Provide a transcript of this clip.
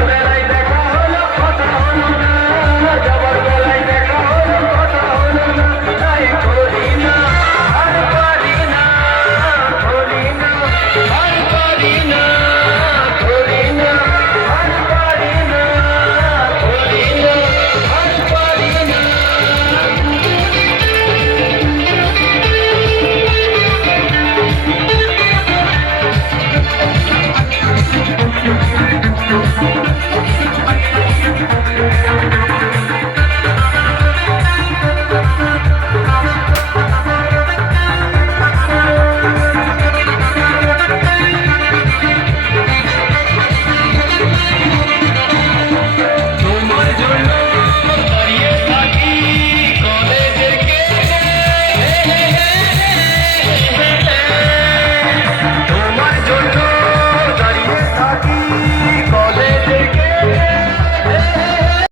Amen.